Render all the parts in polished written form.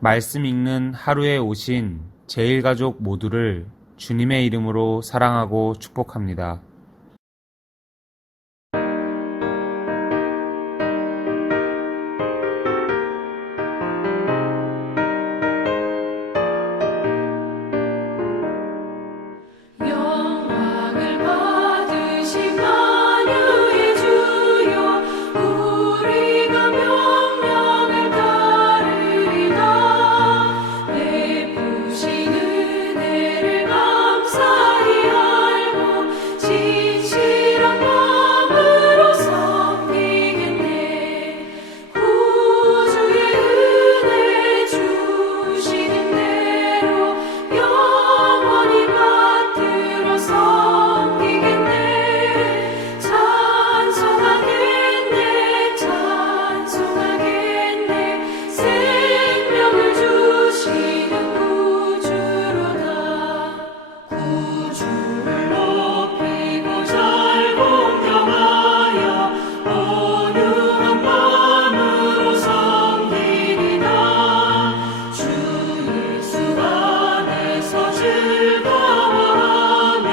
말씀 읽는 하루에 오신 제일가족 모두를 주님의 이름으로 사랑하고 축복합니다. 영광을 받으신 만유의 주여 우리가 명령을 따르리다. 베푸신 은혜를 감사히 알고 진실한 마음으로 섬기겠네. 구주의 은혜 주시는 대로 영원히 받들어 섬기겠네. 찬송하겠네 찬송하겠네. 생명을 주시는 구주로다. 구주를 높이고 잘 공경하여 온유한 마음으로 섬기리다. 주 예수 안에서 즐거워하며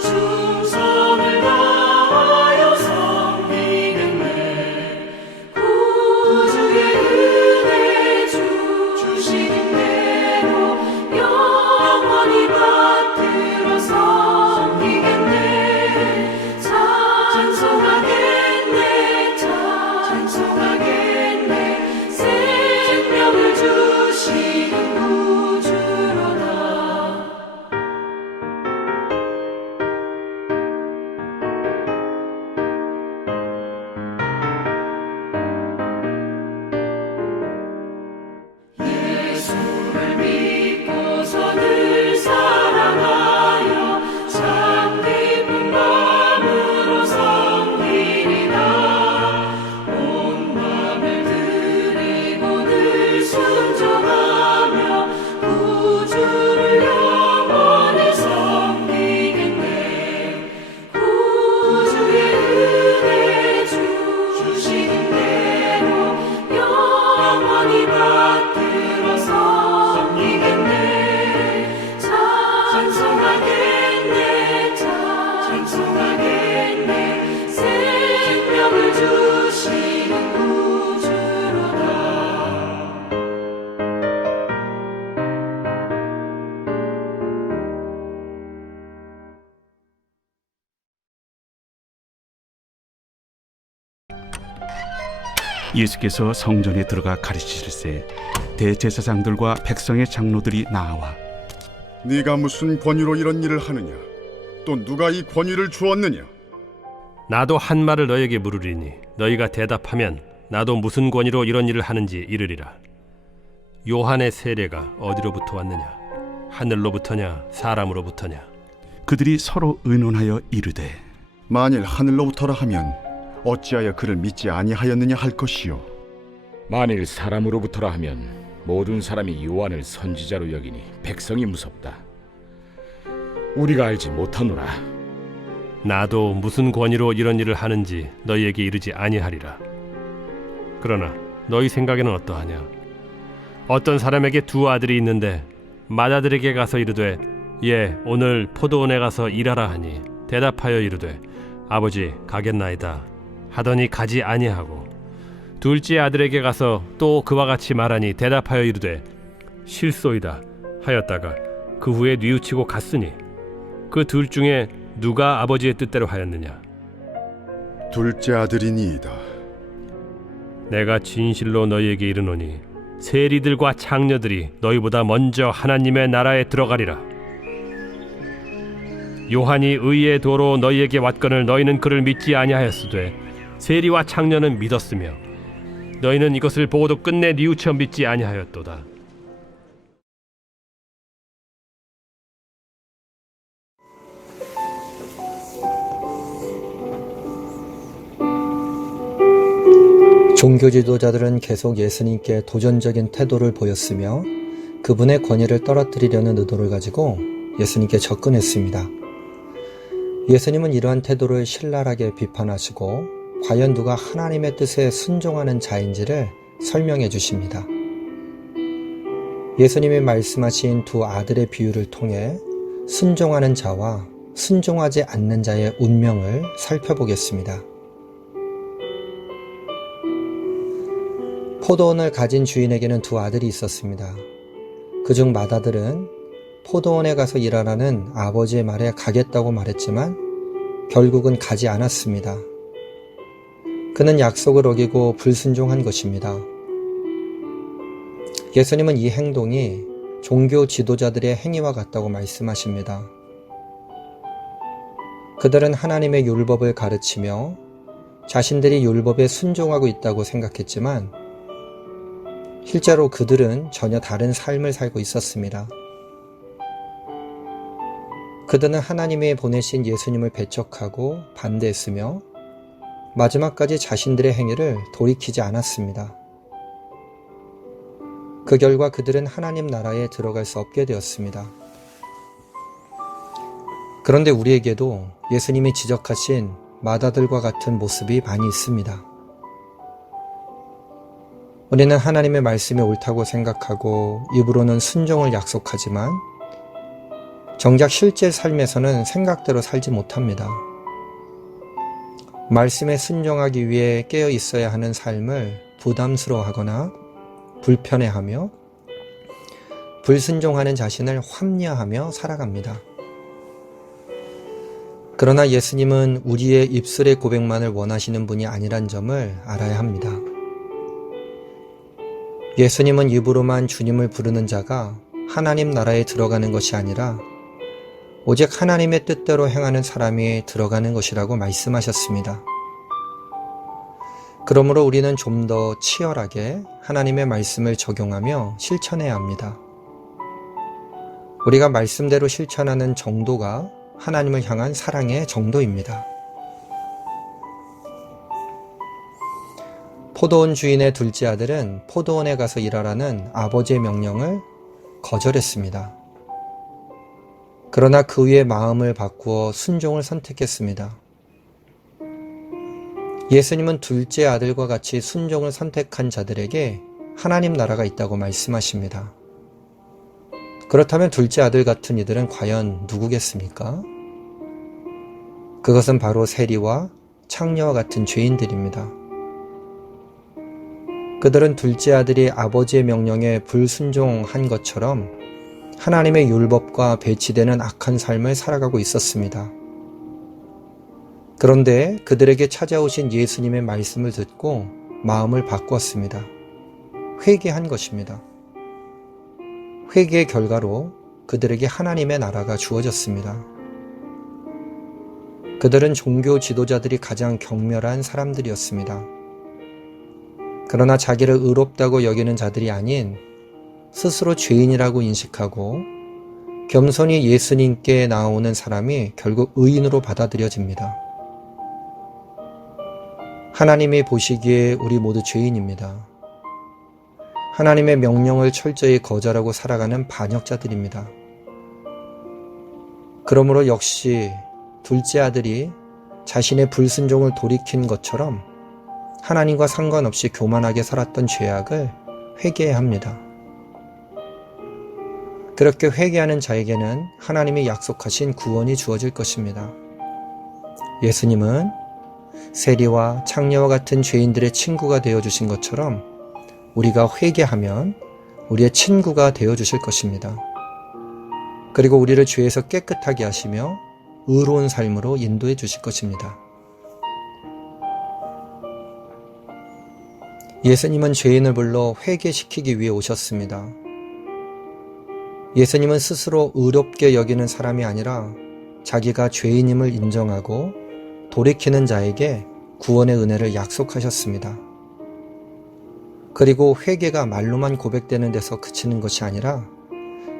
충성을 다하여 섬기겠네. 구주의 은혜 주시는 대로 영원히 받들어 섬기겠네. 찬송하겠네 찬송하겠네. 생명을 주시는 구주로다. 예수를 믿고서 늘 사랑하여 참 기쁜 마음으로 섬기리다. 온 마음을 드리고 늘 순종하며 구주를 영원히 섬기겠네. 구주의 은혜 주시는 대로 영원히 받들어 섬기겠네. 찬송하겠네 찬송하겠네. 생명을 주시는 구주로다. 예수께서 성전에 들어가 가르치실세 대제사장들과 백성의 장로들이 나와 네가 무슨 권위로 이런 일을 하느냐? 또 누가 이 권위를 주었느냐? 나도 한 말을 너에게 물으리니 너희가 대답하면 나도 무슨 권위로 이런 일을 하는지 이르리라. 요한의 세례가 어디로부터 왔느냐? 하늘로부터냐 사람으로부터냐? 그들이 서로 의논하여 이르되 만일 하늘로부터라 하면 어찌하여 그를 믿지 아니하였느냐 할 것이요. 만일 사람으로부터라 하면 모든 사람이 요한을 선지자로 여기니 백성이 무섭다. 우리가 알지 못하노라. 나도 무슨 권위로 이런 일을 하는지 너희에게 이르지 아니하리라. 그러나 너희 생각에는 어떠하냐? 어떤 사람에게 두 아들이 있는데 맏아들에게 가서 이르되 예 오늘 포도원에 가서 일하라 하니 대답하여 이르되 아버지 가겠나이다 하더니 가지 아니하고 둘째 아들에게 가서 또 그와 같이 말하니 대답하여 이르되 실소이다 하였다가 그 후에 뉘우치고 갔으니 그 둘 중에 누가 아버지의 뜻대로 하였느냐? 둘째 아들이니이다. 내가 진실로 너희에게 이르노니 세리들과 창녀들이 너희보다 먼저 하나님의 나라에 들어가리라. 요한이 의의 도로 너희에게 왔거늘 너희는 그를 믿지 아니하였으되 세리와 창녀는 믿었으며 너희는 이것을 보고도 끝내 뉘우쳐 믿지 아니하였도다. 종교 지도자들은 계속 예수님께 도전적인 태도를 보였으며 그분의 권위를 떨어뜨리려는 의도를 가지고 예수님께 접근했습니다. 예수님은 이러한 태도를 신랄하게 비판하시고 과연 누가 하나님의 뜻에 순종하는 자인지를 설명해 주십니다. 예수님이 말씀하신 두 아들의 비유를 통해 순종하는 자와 순종하지 않는 자의 운명을 살펴보겠습니다. 포도원을 가진 주인에게는 두 아들이 있었습니다. 그중 맏아들은 포도원에 가서 일하라는 아버지의 말에 가겠다고 말했지만 결국은 가지 않았습니다. 그는 약속을 어기고 불순종한 것입니다. 예수님은 이 행동이 종교 지도자들의 행위와 같다고 말씀하십니다. 그들은 하나님의 율법을 가르치며 자신들이 율법에 순종하고 있다고 생각했지만 실제로 그들은 전혀 다른 삶을 살고 있었습니다. 그들은 하나님이 보내신 예수님을 배척하고 반대했으며 마지막까지 자신들의 행위를 돌이키지 않았습니다. 그 결과 그들은 하나님 나라에 들어갈 수 없게 되었습니다. 그런데 우리에게도 예수님이 지적하신 맏아들과 같은 모습이 많이 있습니다. 우리는 하나님의 말씀이 옳다고 생각하고 입으로는 순종을 약속하지만 정작 실제 삶에서는 생각대로 살지 못합니다. 말씀에 순종하기 위해 깨어 있어야 하는 삶을 부담스러워하거나 불편해하며 불순종하는 자신을 합리화하며 살아갑니다. 그러나 예수님은 우리의 입술의 고백만을 원하시는 분이 아니란 점을 알아야 합니다. 예수님은 입으로만 주님을 부르는 자가 하나님 나라에 들어가는 것이 아니라 오직 하나님의 뜻대로 행하는 사람이 들어가는 것이라고 말씀하셨습니다. 그러므로 우리는 좀 더 치열하게 하나님의 말씀을 적용하며 실천해야 합니다. 우리가 말씀대로 실천하는 정도가 하나님을 향한 사랑의 정도입니다. 포도원 주인의 둘째 아들은 포도원에 가서 일하라는 아버지의 명령을 거절했습니다. 그러나 그 후에 마음을 바꾸어 순종을 선택했습니다. 예수님은 둘째 아들과 같이 순종을 선택한 자들에게 하나님 나라가 있다고 말씀하십니다. 그렇다면 둘째 아들 같은 이들은 과연 누구겠습니까? 그것은 바로 세리와 창녀와 같은 죄인들입니다. 그들은 둘째 아들이 아버지의 명령에 불순종한 것처럼 하나님의 율법과 배치되는 악한 삶을 살아가고 있었습니다. 그런데 그들에게 찾아오신 예수님의 말씀을 듣고 마음을 바꾸었습니다. 회개한 것입니다. 회개의 결과로 그들에게 하나님의 나라가 주어졌습니다. 그들은 종교 지도자들이 가장 경멸한 사람들이었습니다. 그러나 자기를 의롭다고 여기는 자들이 아닌 스스로 죄인이라고 인식하고 겸손히 예수님께 나오는 사람이 결국 의인으로 받아들여집니다. 하나님이 보시기에 우리 모두 죄인입니다. 하나님의 명령을 철저히 거절하고 살아가는 반역자들입니다. 그러므로 역시 둘째 아들이 자신의 불순종을 돌이킨 것처럼 하나님과 상관없이 교만하게 살았던 죄악을 회개해야 합니다. 그렇게 회개하는 자에게는 하나님이 약속하신 구원이 주어질 것입니다. 예수님은 세리와 창녀와 같은 죄인들의 친구가 되어주신 것처럼 우리가 회개하면 우리의 친구가 되어주실 것입니다. 그리고 우리를 죄에서 깨끗하게 하시며 의로운 삶으로 인도해 주실 것입니다. 예수님은 죄인을 불러 회개시키기 위해 오셨습니다. 예수님은 스스로 의롭게 여기는 사람이 아니라 자기가 죄인임을 인정하고 돌이키는 자에게 구원의 은혜를 약속하셨습니다. 그리고 회개가 말로만 고백되는 데서 그치는 것이 아니라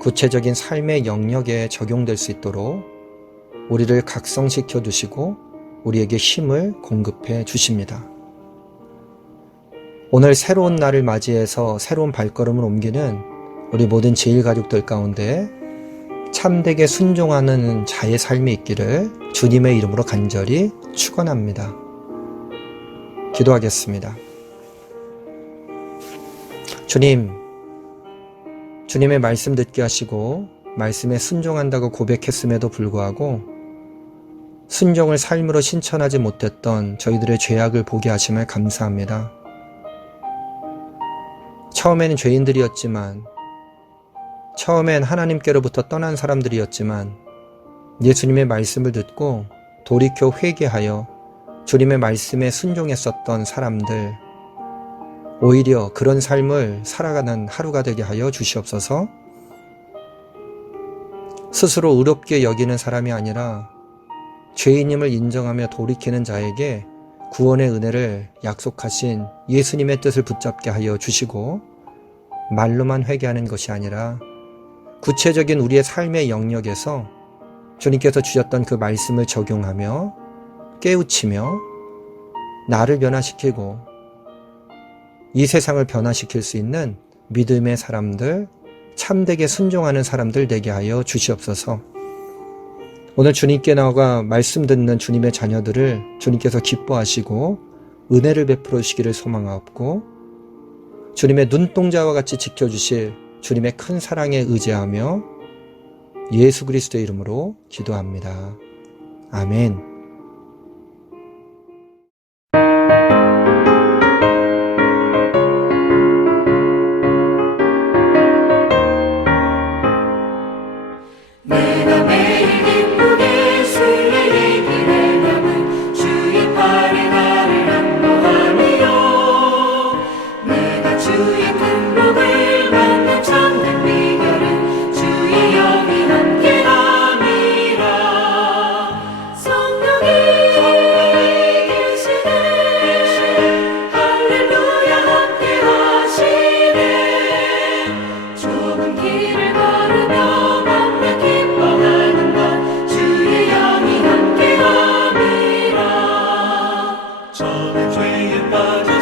구체적인 삶의 영역에 적용될 수 있도록 우리를 각성시켜 주시고 우리에게 힘을 공급해 주십니다. 오늘 새로운 날을 맞이해서 새로운 발걸음을 옮기는 우리 모든 제일가족들 가운데 참되게 순종하는 자의 삶이 있기를 주님의 이름으로 간절히 축원합니다. 기도하겠습니다. 주님 주님의 말씀 듣게 하시고 말씀에 순종한다고 고백했음에도 불구하고 순종을 삶으로 실천하지 못했던 저희들의 죄악을 보게 하심을 감사합니다. 처음에는 죄인들이었지만, 처음엔 하나님께로부터 떠난 사람들이었지만 예수님의 말씀을 듣고 돌이켜 회개하여 주님의 말씀에 순종했었던 사람들, 오히려 그런 삶을 살아가는 하루가 되게 하여 주시옵소서. 스스로 의롭게 여기는 사람이 아니라 죄인임을 인정하며 돌이키는 자에게 구원의 은혜를 약속하신 예수님의 뜻을 붙잡게 하여 주시고, 말로만 회개하는 것이 아니라 구체적인 우리의 삶의 영역에서 주님께서 주셨던 그 말씀을 적용하며 깨우치며 나를 변화시키고 이 세상을 변화시킬 수 있는 믿음의 사람들, 참되게 순종하는 사람들 되게 하여 주시옵소서. 오늘 주님께 나아가 말씀 듣는 주님의 자녀들을 주님께서 기뻐하시고 은혜를 베풀어 주시기를 소망하옵고, 주님의 눈동자와 같이 지켜주실 주님의 큰 사랑에 의지하며 예수 그리스도의 이름으로 기도합니다. 아멘. 내가 매일 기쁘게 술래의 길을 담은 주의 팔에 나를 안보하며, 내가 주의 큰 복을 받는 참된 비결은 주의 영이 함께함이라. 성령이 계시네, 할렐루야 함께하시네. 좁은 길을 걸으며 기뻐하는 것 주의 영이 함께함이라. 저는 죄에 빠져